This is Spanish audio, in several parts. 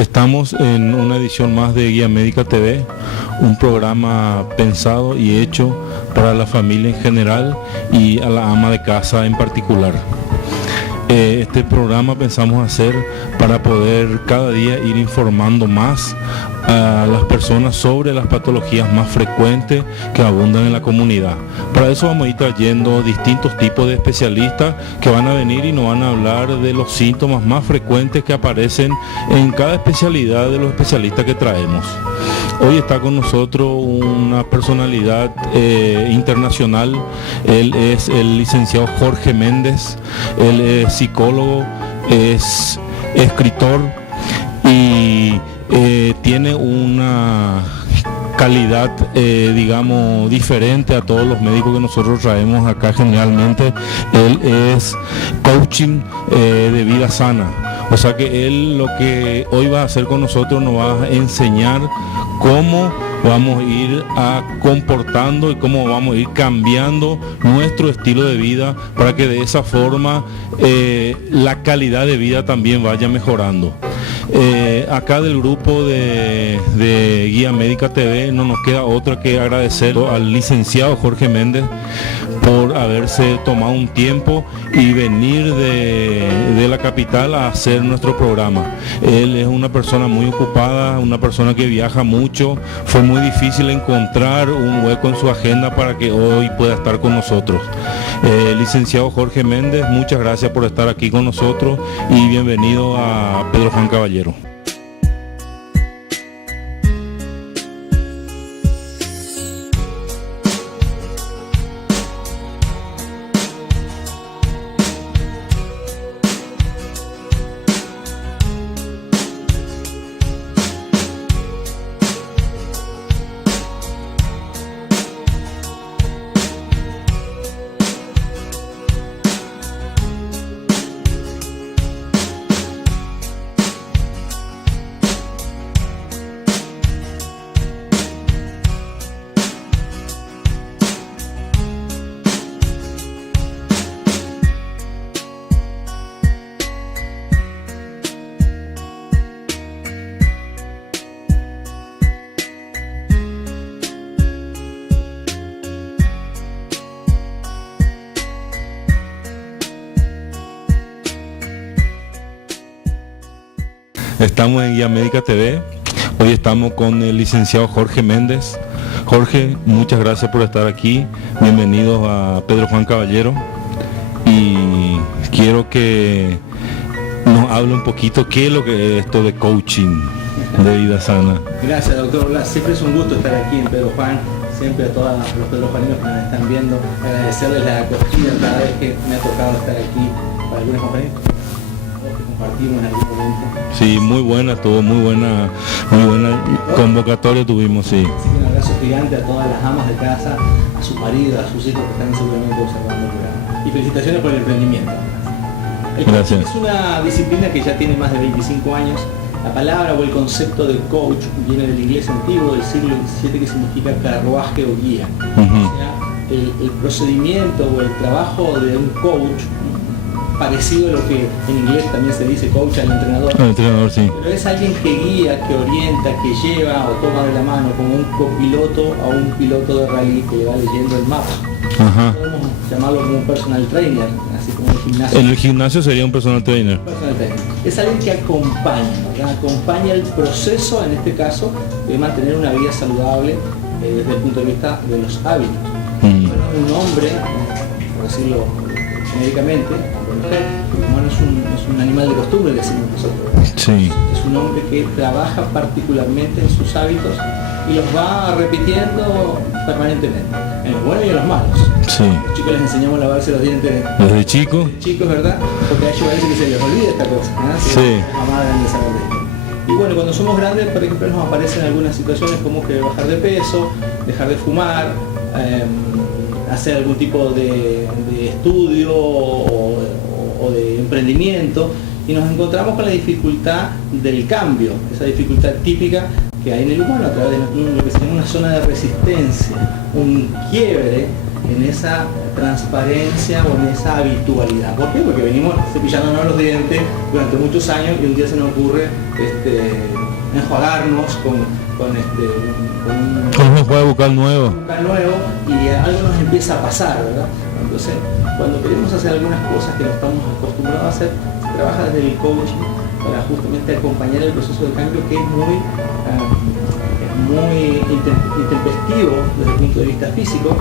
Estamos en una edición más de Guía Médica TV, un programa pensado y hecho para la familia en general y a la ama de casa en particular. Este programa pensamos hacer para poder cada día ir informando más a las personas sobre las patologías más frecuentes que abundan en la comunidad. Para eso vamos a ir trayendo distintos tipos de especialistas que van a venir y nos van a hablar de los síntomas más frecuentes que aparecen en cada especialidad de los especialistas que traemos. Hoy está con nosotros una personalidad internacional. Él es el licenciado Jorge Méndez. Él es psicólogo, es escritor y tiene una calidad, digamos, diferente a todos los médicos que nosotros traemos acá generalmente. Él es coaching de vida sana. O sea que él lo que hoy va a hacer con nosotros nos va a enseñar cómo vamos a ir comportando y cómo vamos a ir cambiando nuestro estilo de vida para que de esa forma la calidad de vida también vaya mejorando. Acá del grupo de Guía Médica TV no nos queda otra que agradecer al licenciado Jorge Méndez por haberse tomado un tiempo y venir de la capital a hacer nuestro programa. Él es una persona muy ocupada, una persona que viaja mucho. Fue muy difícil encontrar un hueco en su agenda para que hoy pueda estar con nosotros. Licenciado Jorge Méndez, muchas gracias por estar aquí con nosotros y bienvenido a Pedro Juan Caballero. Estamos en Guía Médica TV. Hoy estamos con el licenciado Jorge Méndez. Jorge, muchas gracias por estar aquí. Bienvenidos a Pedro Juan Caballero. Y quiero que nos hable un poquito qué es lo que es esto de coaching de vida sana. Gracias, doctor Blas. Siempre es un gusto estar aquí en Pedro Juan. Siempre a todos los pedrojuaninos que nos están viendo, agradecerles la acogida cada vez que me ha tocado estar aquí para algunas conferencias que compartimos en algún momento. Sí, muy buena, estuvo muy buena convocatoria tuvimos, sí. Así que un abrazo gigante a todas las amas de casa, a sus maridos, a sus hijos que están seguramente observando el programa. Y felicitaciones por el emprendimiento. El coaching es una disciplina que ya tiene más de 25 años. La palabra o el concepto de coach viene del inglés antiguo del siglo XVII que significa carruaje o guía. O sea, el procedimiento o el trabajo de un coach, parecido a lo que en inglés también se dice coach al entrenador. El entrenador, sí. Pero es alguien que guía, que orienta, que lleva o toma de la mano como un copiloto a un piloto de rally que le va leyendo el mapa. Ajá. Podemos llamarlo como un personal trainer, así como en el gimnasio. En el gimnasio sería un personal trainer. Es alguien que acompaña, ¿verdad? Acompaña el proceso, en este caso, de mantener una vida saludable desde el punto de vista de los hábitos. Bueno, un hombre, por decirlo genéricamente, el humano es un animal de costumbre, decimos nosotros. Sí. Es un hombre que trabaja particularmente en sus hábitos y los va repitiendo permanentemente, en los buenos y en los malos. Sí. Los chicos les enseñamos a lavarse los dientes desde chico. Chicos, ¿verdad? Porque a ellos parece que se les olvida esta cosa, ¿eh? Sí. Mamá deben de saber de esto. Y bueno, cuando somos grandes, por ejemplo, nos aparecen algunas situaciones como que bajar de peso, dejar de fumar, hacer algún tipo de estudio o de emprendimiento, y nos encontramos con la dificultad del cambio, esa dificultad típica que hay en el humano a través de lo que se llama una zona de resistencia, un quiebre en esa transparencia o en esa habitualidad. ¿Por qué? Porque venimos cepillándonos los dientes durante muchos años y un día se nos ocurre enjuagarnos con un enjuague bucal nuevo y algo nos empieza a pasar, ¿verdad? Entonces, cuando queremos hacer algunas cosas que no estamos acostumbrados a hacer, se trabaja desde el coaching para justamente acompañar el proceso de cambio, que es muy intempestivo desde el punto de vista físico.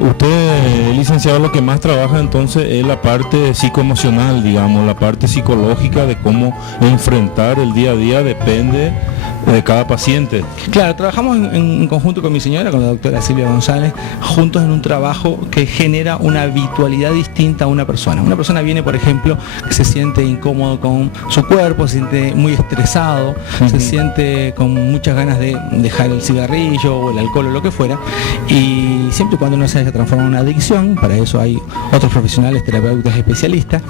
Usted, licenciado, lo que más trabaja entonces es la parte psicoemocional, digamos, la parte psicológica de cómo enfrentar el día a día, depende de cada paciente. Claro, trabajamos en conjunto con mi señora, con la doctora Silvia González, juntos en un trabajo que genera una habitualidad distinta a una persona. Una persona viene, por ejemplo, que se siente incómodo con su cuerpo, se siente muy estresado, se siente con muchas ganas de dejar el cigarrillo o el alcohol o lo que fuera, y siempre y cuando no se haya transformado en una adicción, para eso hay otros profesionales, terapeutas especialistas.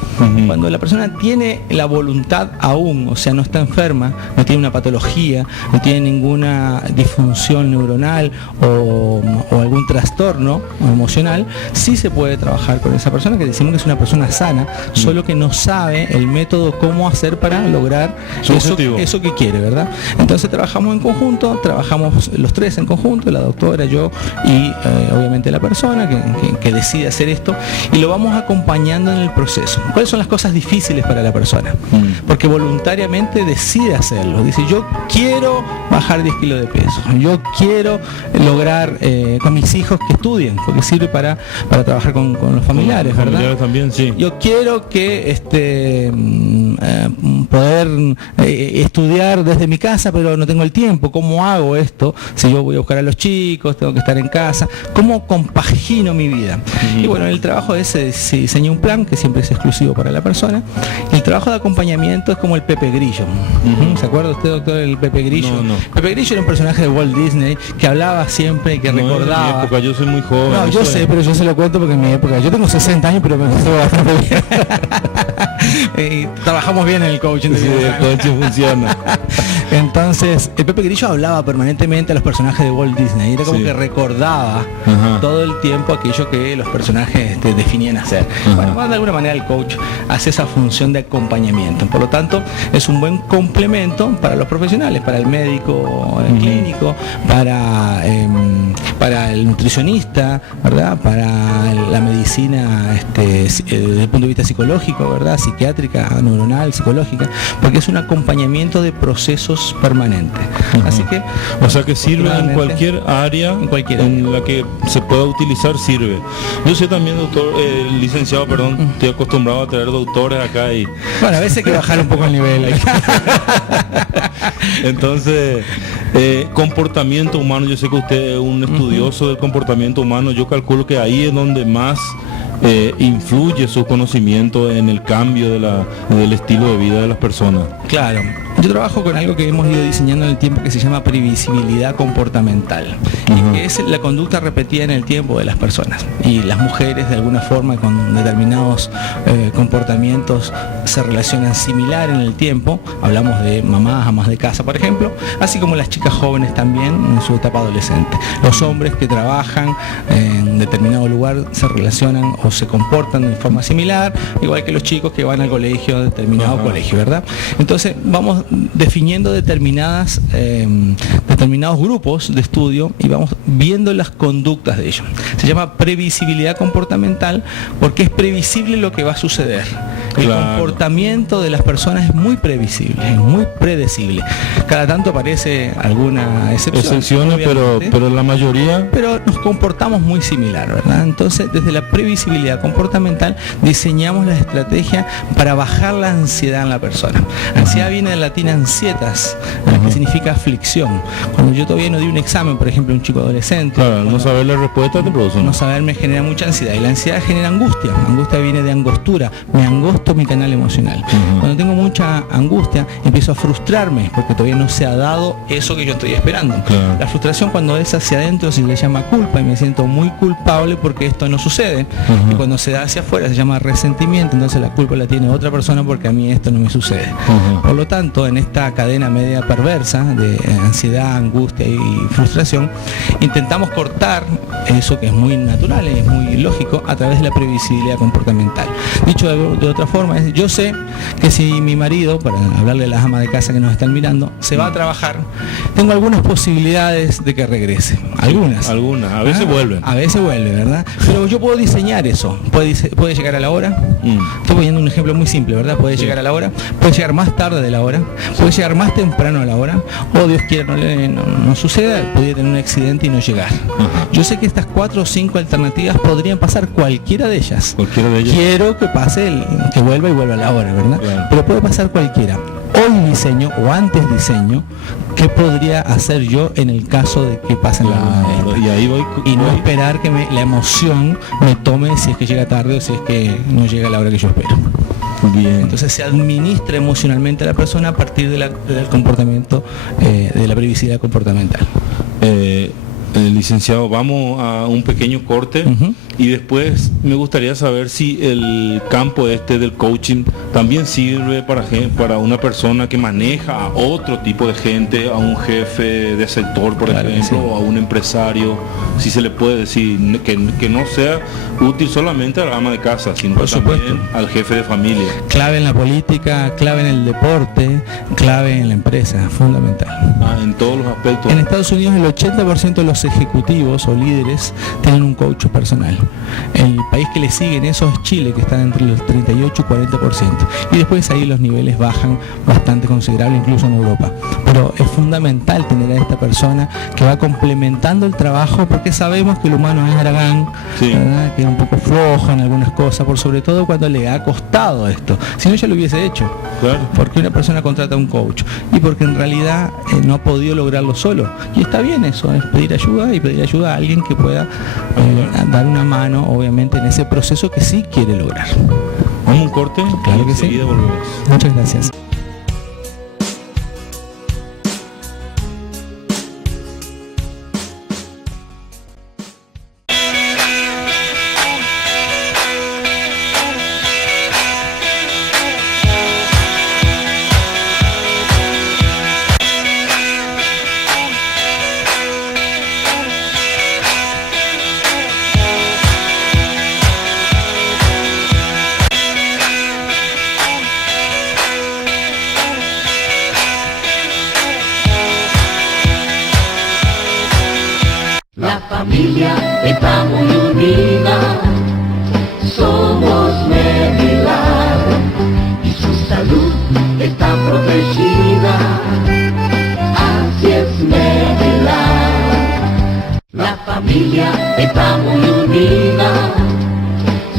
Cuando la persona tiene la voluntad aún, o sea, no está enferma, no tiene una patología, no tiene ninguna disfunción neuronal o algún trastorno emocional, sí se puede trabajar con esa persona, que decimos que es una persona sana, solo que no sabe el método, cómo hacer para lograr eso que quiere, ¿verdad? Entonces trabajamos en conjunto, trabajamos los tres en conjunto, la doctora, yo y obviamente la persona que decide hacer esto, y lo vamos acompañando en el proceso. ¿Cuáles son las cosas difíciles para la persona? Porque voluntariamente decide hacerlo, dice: yo quiero bajar 10 kilos de peso, yo quiero lograr con mis hijos que estudien, porque sirve para trabajar con los familiares, ¿verdad? Familiares también, sí. Yo quiero que poder estudiar desde mi casa, pero no tengo el tiempo. ¿Cómo hago esto? Si yo voy a buscar a los chicos, tengo que estar en casa, ¿cómo compagino mi vida? Y bueno, el trabajo se diseña un plan que siempre es exclusivo para la persona. El trabajo de acompañamiento es como el Pepe Grillo. ¿Se acuerda usted, doctor, del Pepe Grillo? No. Pepe Grillo era un personaje de Walt Disney que hablaba siempre y que recordaba. En mi época, yo soy muy joven. No, yo sé, pero yo se lo cuento porque en mi época, yo tengo 60 años, pero me estoy bastante bien. Trabajamos bien en el coaching. Sí, el coaching funciona. Entonces, el Pepe Grillo hablaba permanentemente a los personajes de Walt Disney. Era como que recordaba todo el tiempo aquello que los personajes definían hacer. Bueno, de alguna manera el coach hace esa función de acompañamiento. Por lo tanto, es un buen complemento para los profesionales, para el médico clínico, para el nutricionista, ¿verdad? Para la medicina desde el punto de vista psicológico, ¿verdad? Psiquiátrica, neuronal, psicológica, porque es un acompañamiento de procesos permanentes. Así que, o sea, que sirve en cualquier área en la que se pueda utilizar, sirve. Yo sé también, doctor, licenciado, perdón, estoy acostumbrado a traer doctores acá y... Bueno, a veces hay que bajar un poco el nivel. Entonces, comportamiento humano, yo sé que usted es un estudioso del comportamiento humano, yo calculo que ahí es donde más influye su conocimiento en el cambio del estilo de vida de las personas. Claro. Yo trabajo con algo que hemos ido diseñando en el tiempo que se llama previsibilidad comportamental, y que es la conducta repetida en el tiempo de las personas. Y las mujeres, de alguna forma, con determinados comportamientos se relacionan similar en el tiempo. Hablamos de mamás, amas de casa, por ejemplo, así como las chicas jóvenes también en su etapa adolescente. Los hombres que trabajan en determinado lugar se relacionan o se comportan de forma similar, igual que los chicos que van al colegio, a determinado colegio, ¿verdad? Entonces vamos definiendo determinados grupos de estudio y vamos viendo las conductas de ellos. Se llama previsibilidad comportamental porque es previsible lo que va a suceder. El comportamiento de las personas es muy previsible, es muy predecible. Cada tanto aparece alguna excepción, pero la mayoría... Pero nos comportamos muy similar, ¿verdad? Entonces, desde la previsibilidad comportamental diseñamos la estrategia para bajar la ansiedad en la persona. Ansiedad viene del latín ansietas, que significa aflicción. Cuando yo todavía no di un examen, por ejemplo, un chico adolescente, claro, no saber la respuesta te produce. No saber me genera mucha ansiedad, y la ansiedad genera angustia. Angustia viene de angostura. Me angosto corto mi canal emocional. Cuando tengo mucha angustia, empiezo a frustrarme porque todavía no se ha dado eso que yo estoy esperando. Claro. La frustración, cuando es hacia adentro, se le llama culpa y me siento muy culpable porque esto no sucede. Y cuando se da hacia afuera se llama resentimiento, entonces la culpa la tiene otra persona porque a mí esto no me sucede. Por lo tanto, en esta cadena media perversa de ansiedad, angustia y frustración, intentamos cortar eso que es muy natural, es muy lógico, a través de la previsibilidad comportamental. Dicho de otra forma, yo sé que si mi marido, para hablarle a las amas de casa que nos están mirando, se va a trabajar, tengo algunas posibilidades de que regrese. Algunas, a veces vuelven. A veces vuelve, ¿verdad? Pero yo puedo diseñar eso. Puede llegar a la hora. Estoy poniendo un ejemplo muy simple, ¿verdad? Puede llegar a la hora, puede llegar más tarde de la hora, puede llegar más temprano a la hora, o Dios quiera no suceda, puede tener un accidente y no llegar. Yo sé que estas 4 o 5 alternativas podrían pasar cualquiera de ellas. Quiero que pase, que vuelva y vuelva a la hora, ¿verdad? Claro. Pero puede pasar cualquiera. Hoy diseño, o antes diseño, qué podría hacer yo en el caso de que pasen la hora. Y ahí voy. Y no esperar que la emoción me tome si es que llega tarde o si es que no llega a la hora que yo espero. Bien. Entonces se administra emocionalmente a la persona a partir del comportamiento, de la previsibilidad comportamental. Licenciado, vamos a un pequeño corte y después me gustaría saber si el campo del coaching también sirve para una persona que maneja a otro tipo de gente, a un jefe de sector, por ejemplo, o a un empresario, si se le puede decir que no sea útil solamente a la ama de casa, sino también al jefe de familia. Clave en la política, clave en el deporte, clave en la empresa, fundamental. En todos los aspectos. En Estados Unidos el 80% de los ejecutivos o líderes tienen un coach personal. El país que le sigue en eso es Chile, que está entre los 38 y 40%. Y después ahí los niveles bajan bastante considerable, incluso en Europa. Pero es fundamental tener a esta persona que va complementando el trabajo, porque sabemos que el humano es haragán, ¿verdad? Que es un poco flojo en algunas cosas, por sobre todo cuando le ha costado esto. Si no, ya lo hubiese hecho. Claro. Porque una persona contrata a un coach y porque en realidad no ha podido lograrlo solo. Y está bien eso, es pedir ayuda y pedir ayuda a alguien que pueda dar una mano, obviamente, en ese proceso que sí quiere lograr. ¿Vamos a un corte? Claro que sí. Volvemos. Muchas gracias. Está muy unida, somos Medilar y su salud está protegida, así es Medilar. La familia está muy unida,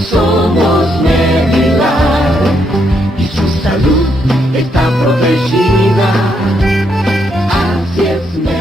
somos Medilar y su salud está protegida, así es Medilar.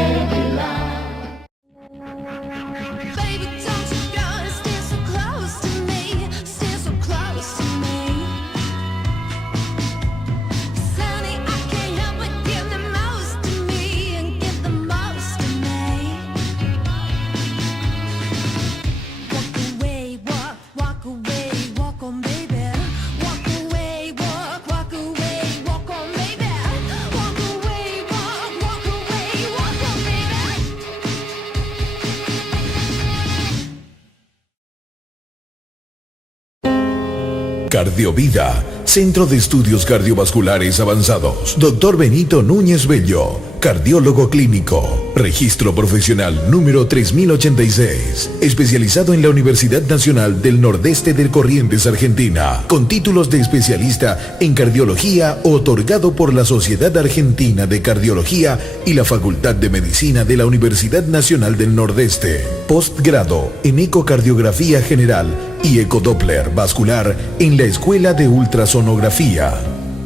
Cardiovida, Centro de Estudios Cardiovasculares Avanzados. Dr. Benito Núñez Bello, cardiólogo clínico. Registro profesional número 3086. Especializado en la Universidad Nacional del Nordeste de Corrientes, Argentina. Con títulos de especialista en cardiología otorgado por la Sociedad Argentina de Cardiología y la Facultad de Medicina de la Universidad Nacional del Nordeste. Postgrado en ecocardiografía general y ecodoppler vascular en la Escuela de Ultrasonografía.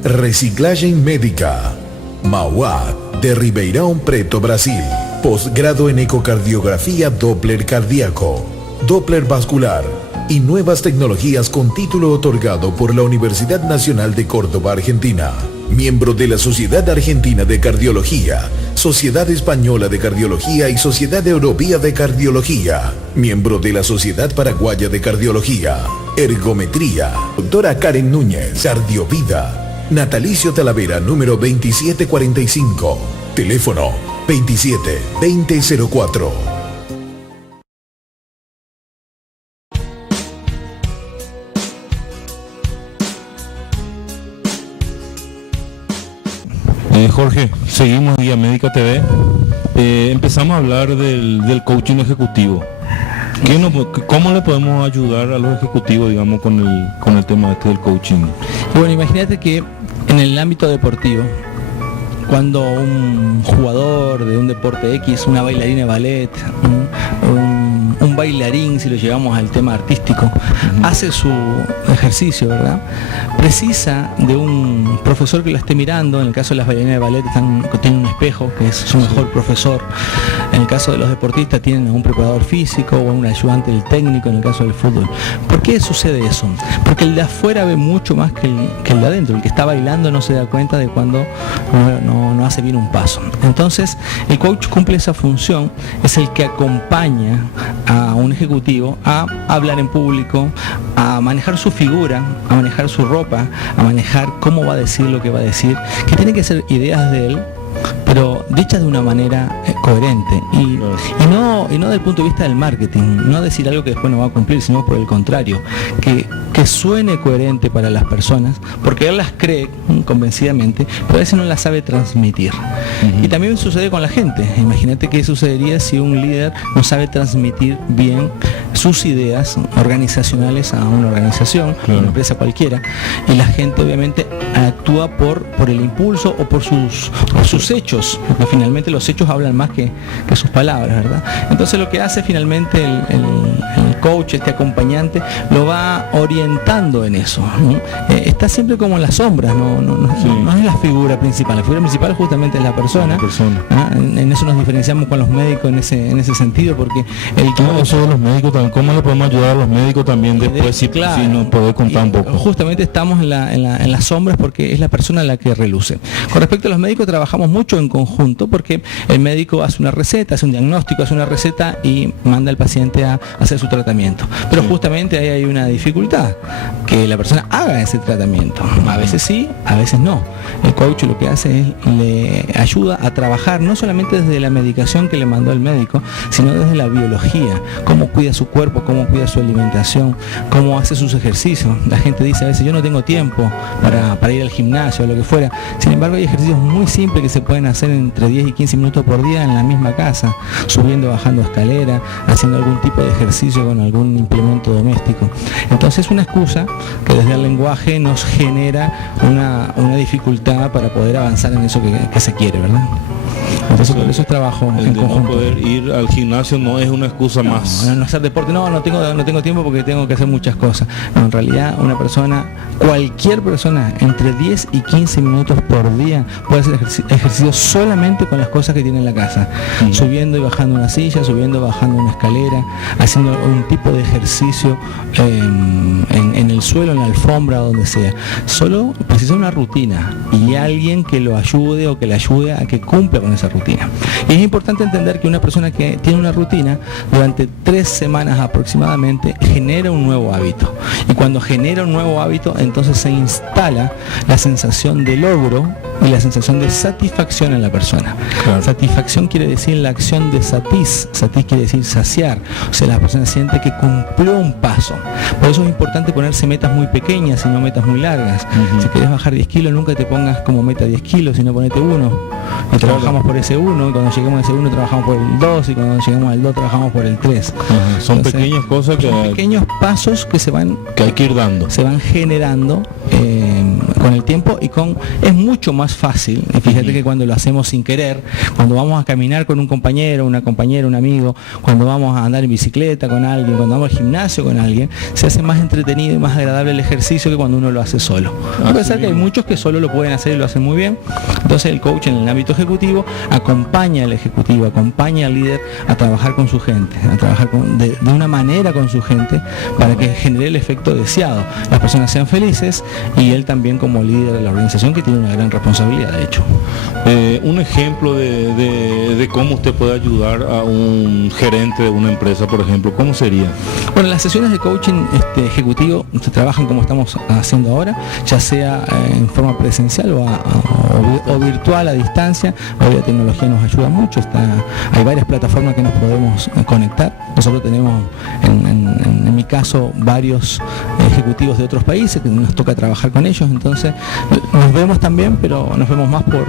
Reciclaje médica. Mauá de Ribeirão Preto, Brasil. Postgrado en ecocardiografía Doppler cardíaco, Doppler vascular y nuevas tecnologías con título otorgado por la Universidad Nacional de Córdoba, Argentina. Miembro de la Sociedad Argentina de Cardiología, Sociedad Española de Cardiología y Sociedad Europea de Cardiología. Miembro de la Sociedad Paraguaya de Cardiología. Ergometría. Doctora Karen Núñez, Cardiovida. Natalicio Talavera, número 2745. Teléfono 27 2004. Jorge, seguimos Guía Médica TV. Empezamos a hablar del coaching ejecutivo. ¿Cómo le podemos ayudar a los ejecutivos, digamos, con el tema del coaching? Bueno, imagínate que en el ámbito deportivo, cuando un jugador de un deporte X, una bailarina de ballet, un bailarín, si lo llevamos al tema artístico, hace su ejercicio, ¿verdad? Precisa de un profesor que la esté mirando. En el caso de las bailarinas de ballet tienen un espejo, que es su mejor profesor. En el caso de los deportistas tienen a un preparador físico o a un ayudante del técnico, en el caso del fútbol. ¿Por qué sucede eso? Porque el de afuera ve mucho más que el de adentro. El que está bailando no se da cuenta de cuando no hace bien un paso. Entonces, el coach cumple esa función, es el que acompaña a un ejecutivo a hablar en público, a manejar su figura, a manejar su ropa, a manejar cómo va a decir lo que va a decir, que tiene que ser ideas de él, pero dichas de una manera coherente y no desde el punto de vista del marketing, no decir algo que después no va a cumplir, sino por el contrario, que suene coherente para las personas, porque él las cree convencidamente, pero a veces no las sabe transmitir. Y también sucede con la gente. Imagínate qué sucedería si un líder no sabe transmitir bien sus ideas organizacionales a una organización, una empresa cualquiera, y la gente obviamente actúa por el impulso o por sus hechos, porque finalmente los hechos hablan más que sus palabras, ¿verdad? Entonces lo que hace finalmente el coach, este acompañante, lo va orientando en eso, ¿no? Está siempre como en las sombras, no es la figura principal. La figura principal justamente es la persona. En eso nos diferenciamos con los médicos en ese sentido, porque eso de los médicos también, ¿cómo le podemos ayudar a los médicos también después, si nos puede contar un poco? Justamente estamos en las sombras porque es la persona la que reluce. Con respecto a los médicos, trabajamos mucho en conjunto, porque el médico hace una receta, hace un diagnóstico, hace una receta y manda al paciente a hacer su tratamiento. Pero justamente ahí hay una dificultad, que la persona haga ese tratamiento. A veces sí, a veces no. El coach lo que hace es le ayuda a trabajar no solamente desde la medicación que le mandó el médico, sino desde la biología, cómo cuida su cuerpo, cómo cuida su alimentación, cómo hace sus ejercicios. La gente dice a veces: yo no tengo tiempo para ir al gimnasio o lo que fuera. Sin embargo, hay ejercicios muy simples que se pueden hacer entre 10 y 15 minutos por día en la misma casa, subiendo, bajando escalera, haciendo algún tipo de ejercicio con algún implemento doméstico. Entonces, una excusa que desde el lenguaje nos genera una dificultad para poder avanzar en eso que se quiere, ¿verdad? Entonces por eso es trabajo en conjunto. No poder ir al gimnasio no es una excusa más. No hacer deporte, no tengo tiempo porque tengo que hacer muchas cosas. No, en realidad cualquier persona, entre 10 y 15 minutos por día puede hacer ejercicio solamente con las cosas que tiene en la casa. Subiendo y bajando una silla, subiendo y bajando una escalera, haciendo un tipo de ejercicio en el suelo, en la alfombra, donde sea. Solo precisa una rutina y alguien que lo ayude o que le ayude a que cumpla con esa rutina. Y es importante entender que una persona que tiene una rutina durante 3 semanas aproximadamente genera un nuevo hábito, y cuando genera un nuevo hábito, entonces se instala la sensación de logro y la sensación de satisfacción en la persona. Claro. Satisfacción quiere decir la acción de satis quiere decir saciar, o sea, la persona siente que cumplió un paso. Por eso es importante ponerse metas muy pequeñas y no metas muy largas. Si querés bajar 10 kilos, nunca te pongas como meta 10 kilos, sino ponete 1 y trabajamos por ese 1, y cuando lleguemos a ese 1 trabajamos por el 2, y cuando lleguemos al 2 trabajamos por el 3. Son entonces, pequeñas cosas pequeños pasos que hay que ir dando, se van generando con el tiempo es mucho más fácil. Y fíjate que cuando lo hacemos sin querer, cuando vamos a caminar con un compañero, una compañera, un amigo, cuando vamos a andar en bicicleta con alguien, cuando vamos al gimnasio con alguien, se hace más entretenido y más agradable el ejercicio que cuando uno lo hace solo. A pesar que hay muchos que solo lo pueden hacer y lo hacen muy bien. Entonces el coach en el ámbito ejecutivo acompaña al ejecutivo, acompaña al líder a trabajar con su gente, a trabajar de una manera con su gente para que genere el efecto deseado, las personas sean felices y él también como líder de la organización, que tiene una gran responsabilidad de hecho. Un ejemplo de cómo usted puede ayudar a un gerente de una empresa, por ejemplo, ¿cómo sería? Bueno, las sesiones de coaching ejecutivo se trabajan como estamos haciendo ahora, ya sea en forma presencial o virtual a distancia. Hoy la tecnología nos ayuda mucho, hay varias plataformas que nos podemos conectar. Nosotros tenemos en mi caso varios ejecutivos de otros países que nos toca trabajar con ellos, entonces nos vemos también, pero nos vemos más por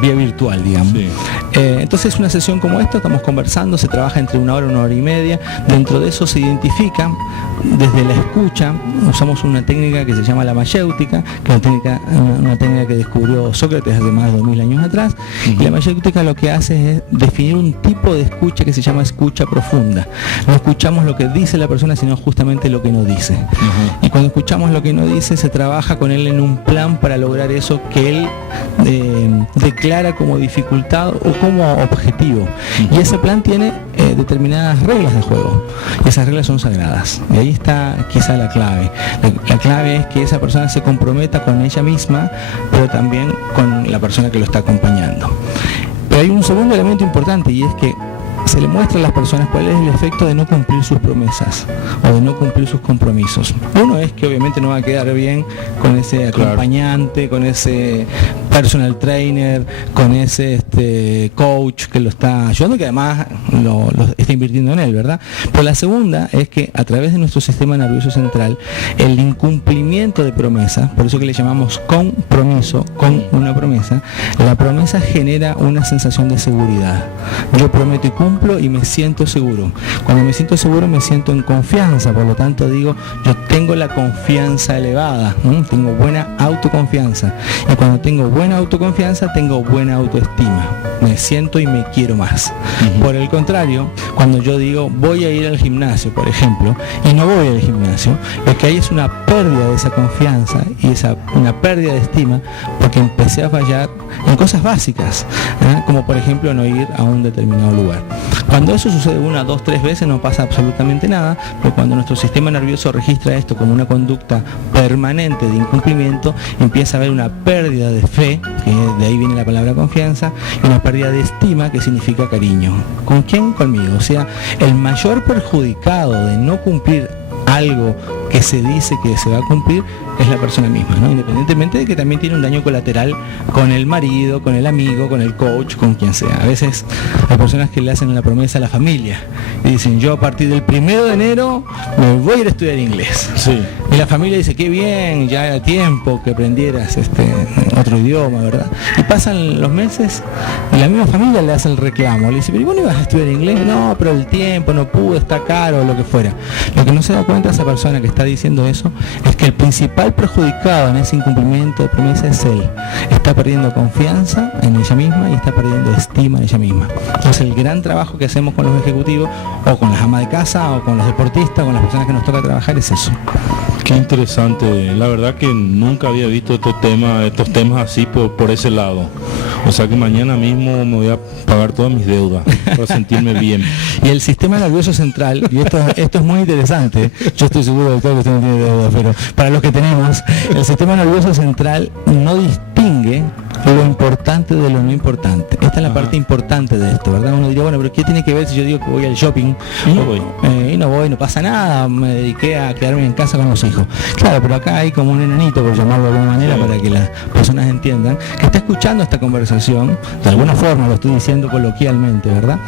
vía virtual, digamos. Sí. Entonces una sesión como esta, estamos conversando, se trabaja entre 1 hora y media. Dentro de eso se identifica desde la escucha, usamos una técnica que se llama la mayéutica, que es una técnica que descubrió Sócrates hace más de 2000 años atrás. Y la mayéutica lo que hace es definir un tipo de escucha que se llama escucha profunda. No escuchamos lo que dice la persona, sino justamente lo que no dice. Y cuando escuchamos lo que no dice, se trabaja con él en un plan para lograr eso que él declara como dificultad o como objetivo. Y ese plan tiene determinadas reglas de juego. Y esas reglas son sagradas. Y ahí está quizá la clave. La clave es que esa persona se comprometa con ella misma, pero también con la persona que lo está acompañando. Pero hay un segundo elemento importante, y es que se le muestra a las personas cuál es el efecto de no cumplir sus promesas o de no cumplir sus compromisos. Uno es que obviamente no va a quedar bien con ese acompañante, con ese personal trainer, con ese coach que lo está ayudando, que además lo está invirtiendo en él, ¿verdad? Pero la segunda es que a través de nuestro sistema nervioso central, el incumplimiento de promesas, por eso que le llamamos compromiso, con una promesa, la promesa genera una sensación de seguridad. Yo prometo y cumplo y me siento seguro. Cuando me siento seguro me siento en confianza, por lo tanto digo, yo tengo la confianza elevada, ¿no? Tengo buena autoconfianza, y cuando tengo buena autoconfianza tengo buena autoestima, me siento y me quiero más. Por el contrario, cuando yo digo voy a ir al gimnasio, por ejemplo, y no voy al gimnasio, lo que hay es una pérdida de esa confianza y una pérdida de estima, porque empecé a fallar en cosas básicas, como por ejemplo no ir a un determinado lugar. Cuando eso sucede 1, 2, 3 veces no pasa absolutamente nada, pero cuando nuestro sistema nervioso registra esto como una conducta permanente de incumplimiento, empieza a haber una pérdida de fe, que de ahí viene la palabra confianza, y una pérdida de estima, que significa cariño. ¿Con quién? Conmigo. O sea, el mayor perjudicado de no cumplir algo que se dice que se va a cumplir es la persona misma, ¿no? Independientemente de que también tiene un daño colateral con el marido, con el amigo, con el coach, con quien sea. A veces hay personas que le hacen una promesa a la familia y dicen, yo a partir del 1 de enero me voy a ir a estudiar inglés. Sí. Y la familia dice, qué bien, ya era tiempo que aprendieras otro idioma, ¿verdad? Y pasan los meses y la misma familia le hace el reclamo, le dice, pero ¿y vos no ibas a estudiar inglés? No, pero el tiempo, no pude, está caro, lo que fuera. Lo que no se da cuenta esa persona que está diciendo eso es que el principal perjudicado en ese incumplimiento de promesa es él. Está perdiendo confianza en ella misma y está perdiendo estima en ella misma. Entonces el gran trabajo que hacemos con los ejecutivos o con las amas de casa o con los deportistas, con las personas que nos toca trabajar, es eso. Qué interesante, la verdad que nunca había visto estos temas así por ese lado. O sea que mañana mismo me voy a pagar todas mis deudas para sentirme bien. Y el sistema nervioso central, y esto es muy interesante, yo estoy seguro de todo que usted no tiene deudas, pero para los que tenemos, el sistema nervioso central no distingue lo importante de lo no importante. Esta es la parte importante de esto, ¿verdad? Uno diría, bueno, pero ¿qué tiene que ver si yo digo que voy al shopping? Y no voy, no pasa nada, me dediqué a quedarme en casa con los hijos. Claro, pero acá hay como un enanito, por llamarlo de alguna manera, para que las personas entiendan, que está escuchando esta conversación, de alguna forma lo estoy diciendo coloquialmente, ¿verdad?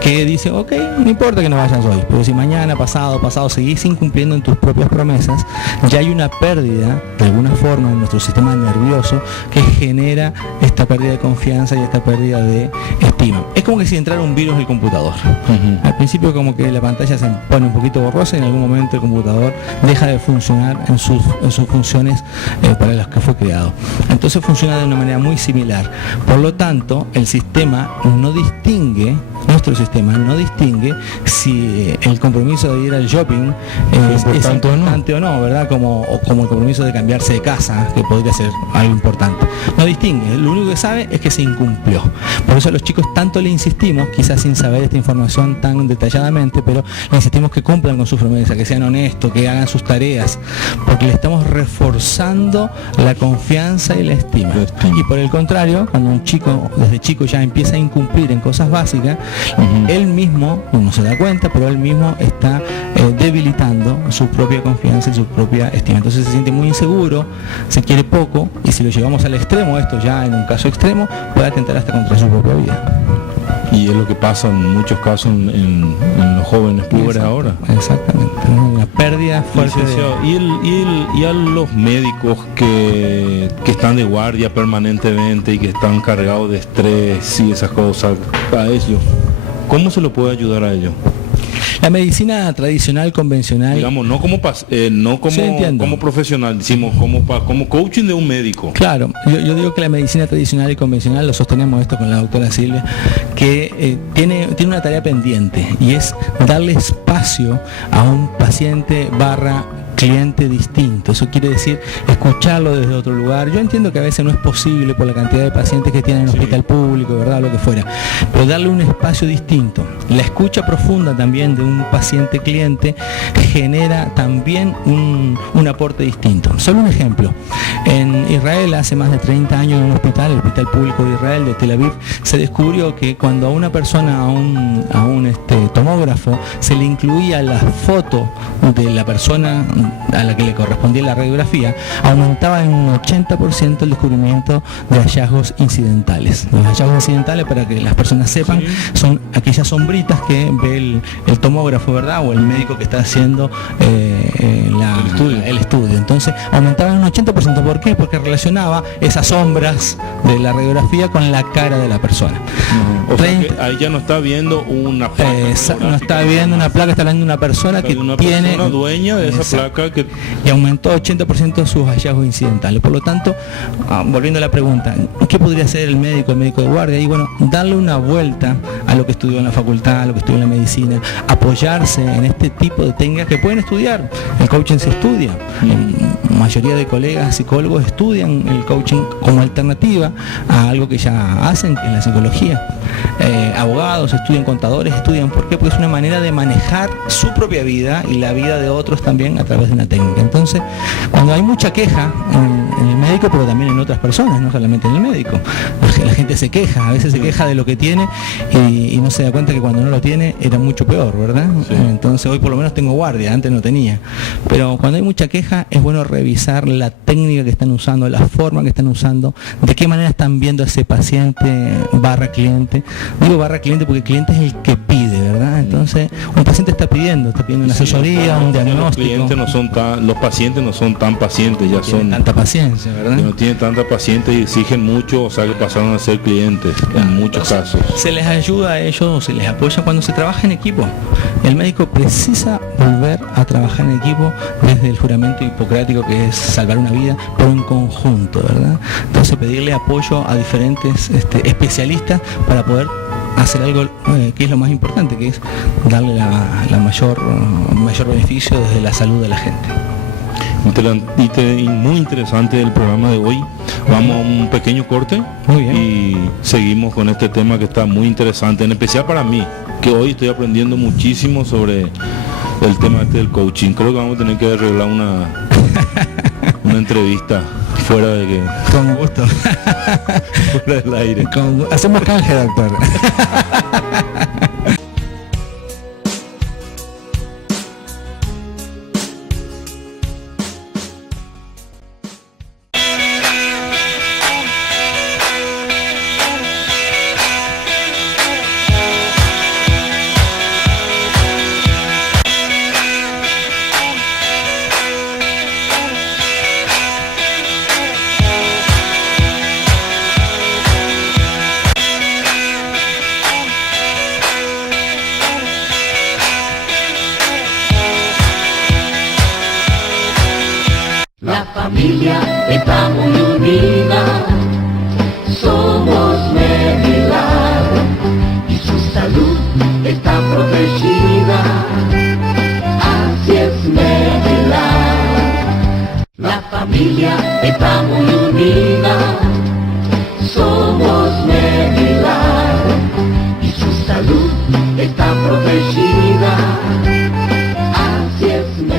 Que dice, ok, no importa que no vayas hoy, pero si mañana, pasado seguís incumpliendo en tus propias promesas, ya hay una pérdida, de alguna forma, en nuestro sistema nervioso, que genera esta pérdida de confianza y esta pérdida de estima. Es como que si entrara un virus en el computador. Al principio como que la pantalla se pone un poquito borrosa y en algún momento el computador deja de funcionar en sus funciones para las que fue creado. Entonces funciona de una manera muy similar. Por lo tanto, el sistema no distingue, nuestro sistema no distingue si el compromiso de ir al shopping es importante o no, ¿verdad? Como el compromiso de cambiarse de casa, que podría ser algo importante. No distingue, lo único que sabe es que se incumplió. Por eso a los chicos tanto le insistimos, quizás sin saber esta información tan detalladamente, pero le insistimos que cumplan con su promesa, que sean honestos, que hagan sus tareas, porque le estamos reforzando la confianza y la estima. Y por el contrario, cuando un chico desde chico ya empieza a incumplir en cosas básicas, él mismo, no se da cuenta, pero él mismo está debilitando su propia confianza y su propia estima. Entonces se siente muy inseguro, se quiere poco, y si lo llevamos al extremo, esto ya en un caso extremo, puede atentar hasta contra su propia vida. Y es lo que pasa en muchos casos en los jóvenes púberes ahora. Exactamente, una pérdida fuerte. Y a los médicos que están de guardia permanentemente y que están cargados de estrés y esas cosas, a ellos, ¿cómo se lo puede ayudar a ellos? La medicina tradicional, convencional, digamos, no como profesional, decimos como coaching de un médico. Claro, yo digo que la medicina tradicional y convencional, lo sostenemos esto con la doctora Silvia, que tiene una tarea pendiente, y es darle espacio a un paciente / cliente distinto. Eso quiere decir escucharlo desde otro lugar. Yo entiendo que a veces no es posible por la cantidad de pacientes que tienen en el hospital público, ¿verdad? Lo que fuera, pero darle un espacio distinto. La escucha profunda también de un paciente cliente genera también un aporte distinto. Solo un ejemplo: en Israel hace más de 30 años, en un hospital, el Hospital Público de Israel de Tel Aviv, se descubrió que cuando a una persona, a un tomógrafo, se le incluía la foto de la persona a la que le correspondía la radiografía, aumentaba en un 80% el descubrimiento de hallazgos incidentales. Los hallazgos incidentales, para que las personas sepan, son aquellas sombritas que ve el tomógrafo, ¿verdad? O el médico que está haciendo el estudio. Entonces aumentaba en un 80%. ¿Por qué? Porque relacionaba esas sombras de la radiografía con la cara de la persona. O sea que ahí ya no está viendo una placa. No está viendo una placa, está hablando de una persona que tiene una dueña de esa placa y aumentó 80% sus hallazgos incidentales. Por lo tanto, volviendo a la pregunta, ¿qué podría hacer el médico de guardia? Y bueno, darle una vuelta a lo que estudió en la facultad, a lo que estudió en la medicina, apoyarse en este tipo de técnicas que pueden estudiar. El coaching se estudia. La mayoría de colegas psicólogos estudian el coaching como alternativa a algo que ya hacen en la psicología. Abogados estudian, contadores estudian. ¿Por qué? Porque es una manera de manejar su propia vida y la vida de otros también a través de una técnica. Entonces, cuando hay mucha queja en el médico, pero también en otras personas, no solamente en el médico, la gente se queja, a veces se queja de lo que tiene y no se da cuenta que cuando no lo tiene era mucho peor, ¿verdad? Sí. Entonces hoy por lo menos tengo guardia, antes no tenía. Pero cuando hay mucha queja es bueno revisar la técnica que están usando, la forma que están usando, de qué manera están viendo a ese paciente / cliente. Digo / cliente porque el cliente es el que pide, ¿verdad? Entonces un paciente está pidiendo una asesoría, un diagnóstico. Los pacientes no son tan pacientes, ya son tanta paciencia, ¿verdad? No tienen tanta paciencia y exigen mucho, o sea que pasaron a ser clientes en muchos casos. Se les ayuda a ellos, se les apoya cuando se trabaja en equipo. El médico precisa volver a trabajar en equipo desde el juramento hipocrático, que es salvar una vida, pero en conjunto, ¿verdad? Entonces pedirle apoyo a diferentes especialistas para poder hacer algo que es lo más importante, que es darle la mayor beneficio desde la salud de la gente. Muy interesante el programa de hoy. Vamos a un pequeño corte. Muy bien. Y seguimos con este tema que está muy interesante, en especial para mí, que hoy estoy aprendiendo muchísimo sobre el tema del coaching. Creo que vamos a tener que arreglar una entrevista fuera de que... Con gusto. Fuera del aire. Hacemos canje, doctor. familia está muy unida, somos Medilab y su salud está protegida, así es Medilab. La familia está muy unida, somos Medilab y su salud está protegida, así es Medilab.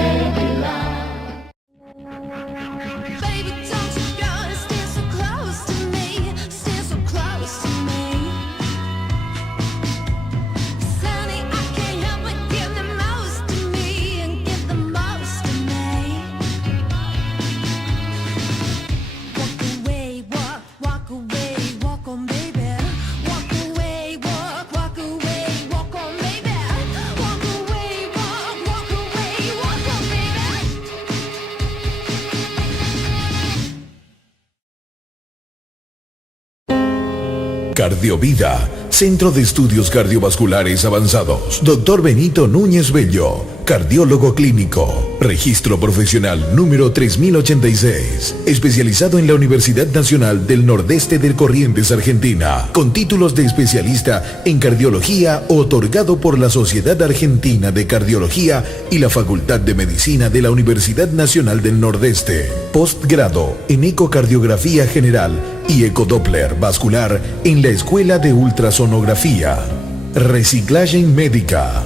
Cardiovida, Centro de Estudios Cardiovasculares Avanzados. Dr. Benito Núñez Bello, cardiólogo clínico. Registro profesional número 3086. Especializado en la Universidad Nacional del Nordeste de Corrientes, Argentina. Con títulos de especialista en cardiología otorgado por la Sociedad Argentina de Cardiología y la Facultad de Medicina de la Universidad Nacional del Nordeste. Postgrado en ecocardiografía general y ecodoppler vascular en la Escuela de Ultrasonografía. Reciclaje médica.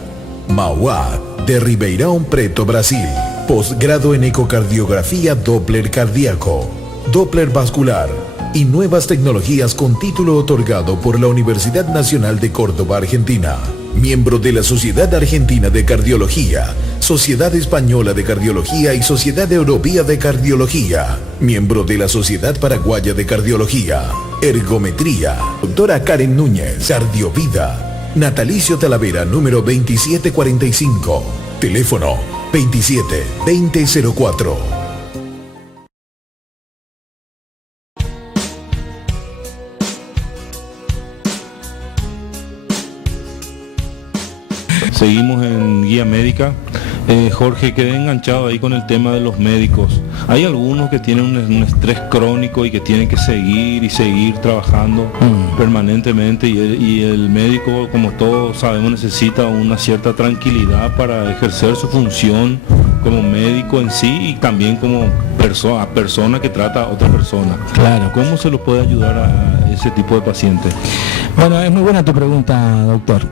Mauá de Ribeirão Preto, Brasil. Postgrado en ecocardiografía Doppler cardíaco, Doppler vascular y nuevas tecnologías con título otorgado por la Universidad Nacional de Córdoba, Argentina. Miembro de la Sociedad Argentina de Cardiología, Sociedad Española de Cardiología y Sociedad Europea de Cardiología. Miembro de la Sociedad Paraguaya de Cardiología. Ergometría. Doctora Karen Núñez. Cardiovida. Natalicio Talavera, número 2745. Teléfono 27 2004. Seguimos en Guía Médica. Jorge, quedé enganchado ahí con el tema de los médicos. Hay algunos que tienen un estrés crónico y que tienen que seguir trabajando permanentemente y el médico, como todos sabemos, necesita una cierta tranquilidad para ejercer su función como médico en sí y también como persona que trata a otra persona. Claro. ¿Cómo se lo puede ayudar a ese tipo de pacientes? Bueno, es muy buena tu pregunta, doctor.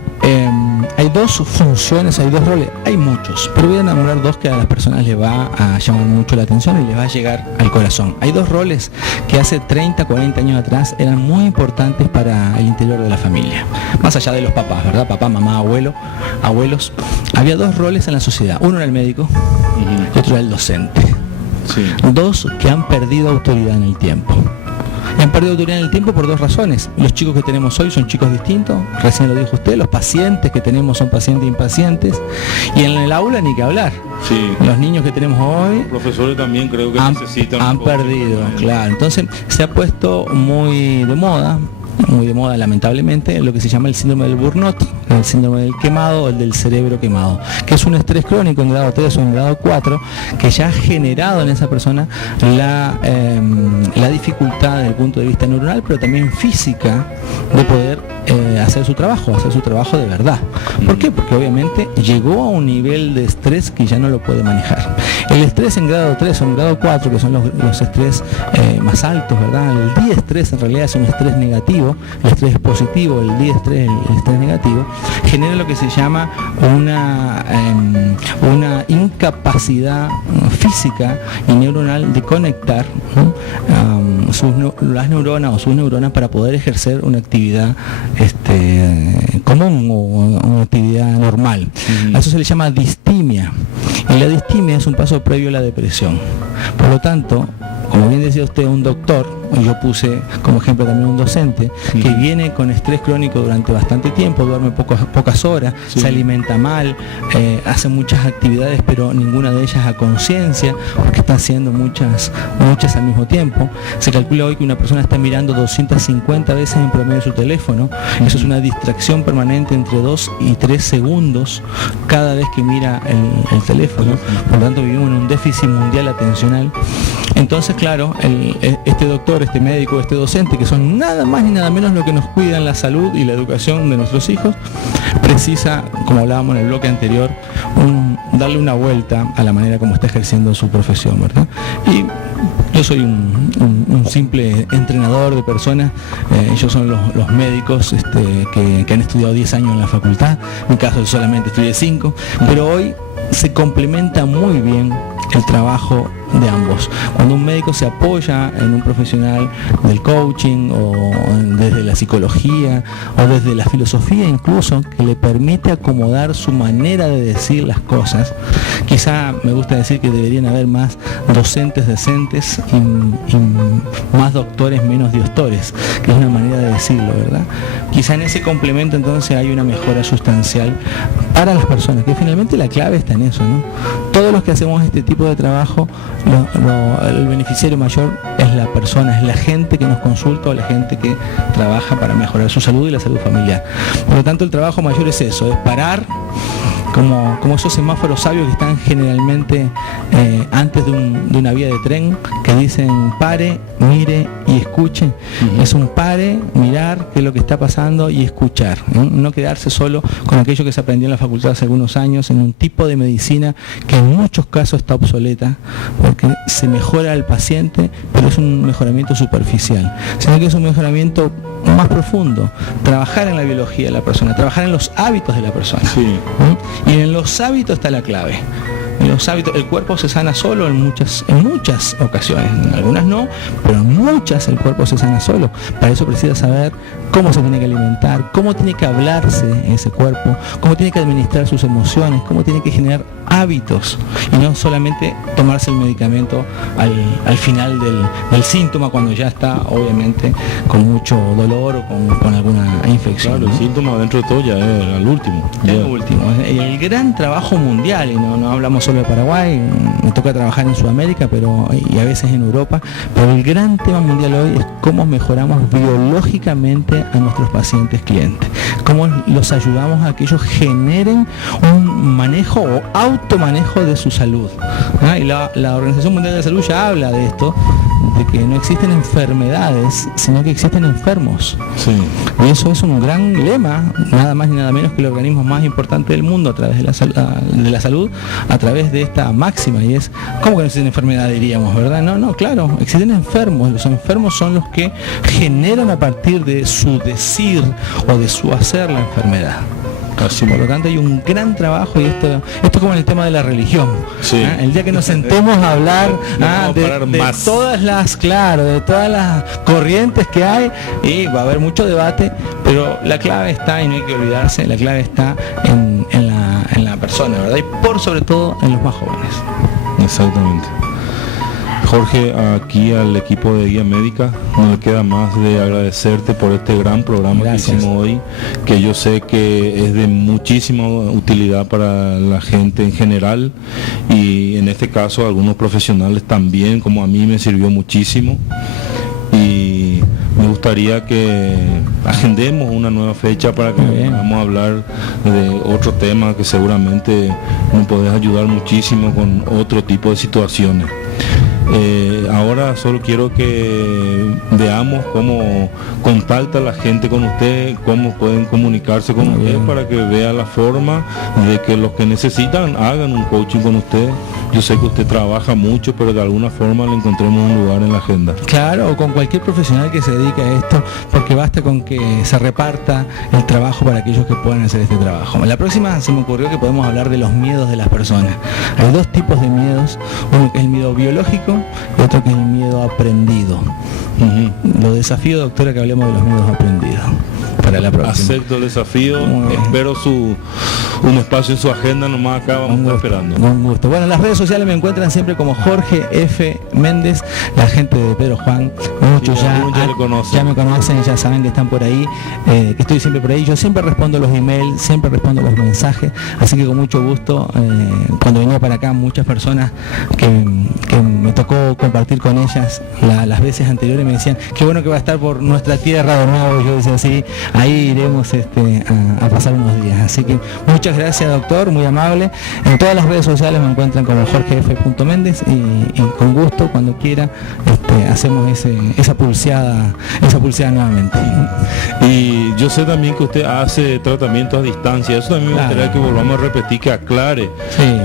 Hay dos funciones, hay dos roles, hay muchos, pero voy a nombrar dos que a las personas les va a llamar mucho la atención y les va a llegar al corazón. Hay dos roles que hace 30, 40 años atrás eran muy importantes para el interior de la familia, más allá de los papás, ¿verdad? Papá, mamá, abuelos. Había dos roles en la sociedad, uno era el médico y otro era el docente. Sí. Dos que han perdido autoridad en el tiempo. Han perdido autoridad en el tiempo por dos razones. Los chicos que tenemos hoy son chicos distintos, recién lo dijo usted, los pacientes que tenemos son pacientes impacientes, y en el aula ni que hablar. Sí. Los niños que tenemos hoy, los profesores también creo que necesitan han perdido, claro. Entonces se ha puesto muy de moda lamentablemente, lo que se llama el síndrome del burnout, el síndrome del quemado o el del cerebro quemado, que es un estrés crónico en grado 3 o en grado 4 que ya ha generado en esa persona la dificultad desde el punto de vista neuronal, pero también física, de poder hacer su trabajo de verdad. ¿Por qué? Porque obviamente llegó a un nivel de estrés que ya no lo puede manejar. El estrés en grado 3 o en grado 4, que son los estrés más altos, ¿verdad? El diestrés en realidad es un estrés negativo, el estrés positivo, el diestrés, el estrés negativo, genera lo que se llama una incapacidad física y neuronal de conectar las neuronas o sus neuronas para poder ejercer una actividad común o una actividad normal. A eso se le llama distimia, y la distimia es un paso previo a la depresión. Por lo tanto, como bien decía usted, un doctor yo puse como ejemplo también un docente que viene con estrés crónico durante bastante tiempo, duerme pocas horas, se alimenta mal, hace muchas actividades pero ninguna de ellas a conciencia, porque está haciendo muchas al mismo tiempo. Se calcula hoy que una persona está mirando 250 veces en promedio su teléfono. Eso es una distracción permanente entre 2 y 3 segundos cada vez que mira el teléfono. Por lo tanto vivimos en un déficit mundial atencional. Entonces, claro, este doctor, este médico, este docente, que son nada más ni nada menos lo que nos cuidan la salud y la educación de nuestros hijos, precisa, como hablábamos en el bloque anterior, darle una vuelta a la manera como está ejerciendo su profesión, ¿verdad? Y yo soy un simple entrenador de personas. Ellos son los médicos que han estudiado 10 años en la facultad. En mi caso solamente estudié 5, pero hoy se complementa muy bien el trabajo de ambos. Cuando un médico se apoya en un profesional del coaching o desde la psicología o desde la filosofía incluso, que le permite acomodar su manera de decir las cosas, quizá me gusta decir que deberían haber más docentes decentes y más doctores menos diostores, que es una manera de decirlo, ¿verdad? Quizá en ese complemento entonces hay una mejora sustancial para las personas, que finalmente la clave está en eso, ¿no? Todos los que hacemos este tipo de trabajo, el beneficiario mayor es la persona, es la gente que nos consulta o la gente que trabaja para mejorar su salud y la salud familiar. Por lo tanto, el trabajo mayor es eso, es parar, como esos semáforos sabios que están generalmente antes de una vía de tren, que dicen pare, mire y escuche. Es un pare, mirar qué es lo que está pasando y escuchar, no quedarse solo con aquello que se aprendió en la facultad hace algunos años, en un tipo de medicina que en muchos casos está obsoleta, porque se mejora al paciente, pero es un mejoramiento superficial, sino que es un mejoramiento más profundo, trabajar en la biología de la persona, trabajar en los hábitos de la persona. Sí. Y en los hábitos está la clave. En los hábitos, el cuerpo se sana solo en muchas ocasiones, en algunas no, pero en muchas el cuerpo se sana solo. Para eso precisa saber cómo se tiene que alimentar, cómo tiene que hablarse ese cuerpo, cómo tiene que administrar sus emociones, cómo tiene que generar hábitos y no solamente tomarse el medicamento al final del síntoma, cuando ya está obviamente con mucho dolor o con alguna infección. Claro, ¿no? El síntoma dentro de todo ya es el último. Es el último. El gran trabajo mundial, y no hablamos solo de Paraguay, me toca trabajar en Sudamérica y a veces en Europa, pero el gran tema mundial hoy es cómo mejoramos biológicamente a nuestros pacientes clientes, cómo los ayudamos a que ellos generen un manejo o automanejo de su salud. Y la Organización Mundial de la Salud ya habla de esto, de que no existen enfermedades, sino que existen enfermos. Sí. Y eso es un gran lema, nada más ni nada menos que el organismo más importante del mundo a través de la salud, a través de esta máxima, y es, ¿cómo que no existen enfermedades, diríamos, verdad? No, claro, existen enfermos. Los enfermos son los que generan a partir de su decir o de su hacer la enfermedad. Así, por lo tanto hay un gran trabajo, y esto es como en el tema de la religión. Sí. El día que nos sentemos a hablar de todas las corrientes que hay, y va a haber mucho debate, pero la clave está, y no hay que olvidarse, la clave está en la persona, ¿verdad? Y por sobre todo en los más jóvenes. Exactamente. Jorge, aquí al equipo de Guía Médica no me queda más de agradecerte por este gran programa. Gracias. Que hicimos hoy, que yo sé que es de muchísima utilidad para la gente en general, y en este caso algunos profesionales también, como a mí me sirvió muchísimo, y me gustaría que agendemos una nueva fecha para que vamos a hablar de otro tema que seguramente nos podés ayudar muchísimo con otro tipo de situaciones. Ahora solo quiero que veamos cómo contacta la gente con usted, cómo pueden comunicarse con usted, para que vea la forma de que los que necesitan hagan un coaching con usted. Yo sé que usted trabaja mucho, pero de alguna forma le encontremos un lugar en la agenda. Claro, o con cualquier profesional que se dedique a esto, porque basta con que se reparta el trabajo para aquellos que puedan hacer este trabajo. La próxima se me ocurrió que podemos hablar de los miedos de las personas. Hay dos tipos de miedos, uno que es el miedo biológico y otro que es el miedo aprendido. Lo desafío, doctora, que hablemos de los miedos aprendidos. para la próxima. Acepto el desafío, espero un espacio en su agenda, nomás acá vamos a estar esperando. Con gusto. Bueno, en las redes sociales me encuentran siempre como Jorge F. Méndez, la gente de Pedro Juan, muchos Sí, ya me conocen, ya saben que están por ahí, que estoy siempre por ahí. Yo siempre respondo los emails, siempre respondo los mensajes, así que con mucho gusto, cuando venía para acá, muchas personas que me tocó compartir con ellas las veces anteriores me decían, qué bueno que va a estar por nuestra tierra de nuevo. Yo decía, sí, ahí iremos a pasar unos días. Así que muchas gracias, doctor, muy amable. En todas las redes sociales me encuentran como Jorge F. Méndez y con gusto, cuando quiera, hacemos esa pulseada nuevamente. Y yo sé también que usted hace tratamientos a distancia, eso también me gustaría que volvamos a repetir, que aclare,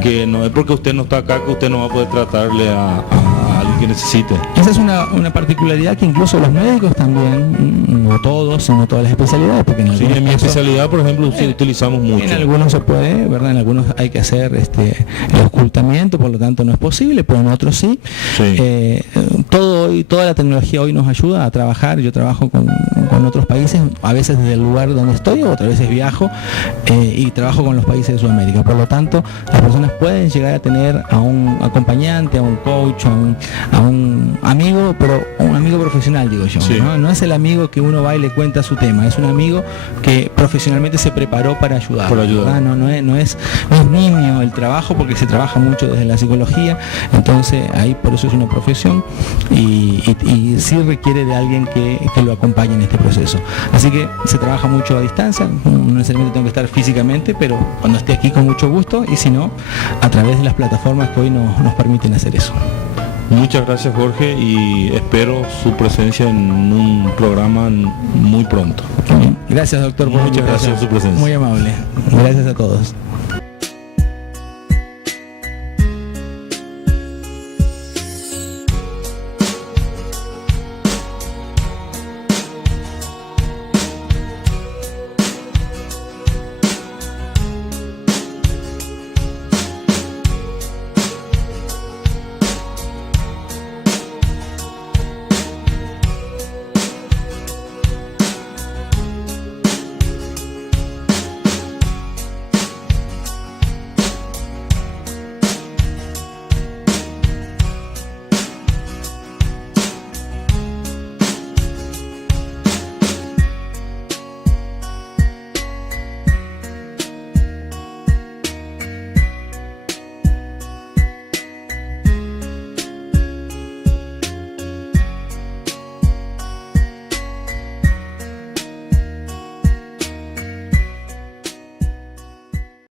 que no es porque usted no está acá que usted no va a poder tratarle a alguien que necesite. Esa es una particularidad que incluso los médicos también, no todas las especialidades, porque en mi especialidad, por ejemplo, utilizamos mucho. En algunos se puede, ¿verdad? En algunos hay que hacer el ocultamiento, por lo tanto no es posible, pero en otros sí. Toda la tecnología hoy nos ayuda a trabajar. Yo trabajo con otros países, a veces desde el lugar donde estoy, otras veces viajo y trabajo con los países de Sudamérica. Por lo tanto, las personas pueden llegar a tener a un acompañante, a un coach, a un amigo, pero un amigo profesional, digo yo. No es el amigo que uno va y le cuenta su tema, es un amigo que profesionalmente se preparó para ayudar. No es nimio el trabajo, porque se trabaja mucho desde la psicología, entonces ahí por eso es una profesión y sí requiere de alguien que lo acompañe en este proceso. Así que se trabaja mucho a distancia, no necesariamente tengo que estar físicamente, pero cuando esté aquí con mucho gusto, y si no, a través de las plataformas que hoy nos permiten hacer eso. Muchas gracias, Jorge, y espero su presencia en un programa muy pronto. Gracias, doctor. Muchas gracias por su presencia. Muy amable. Gracias a todos.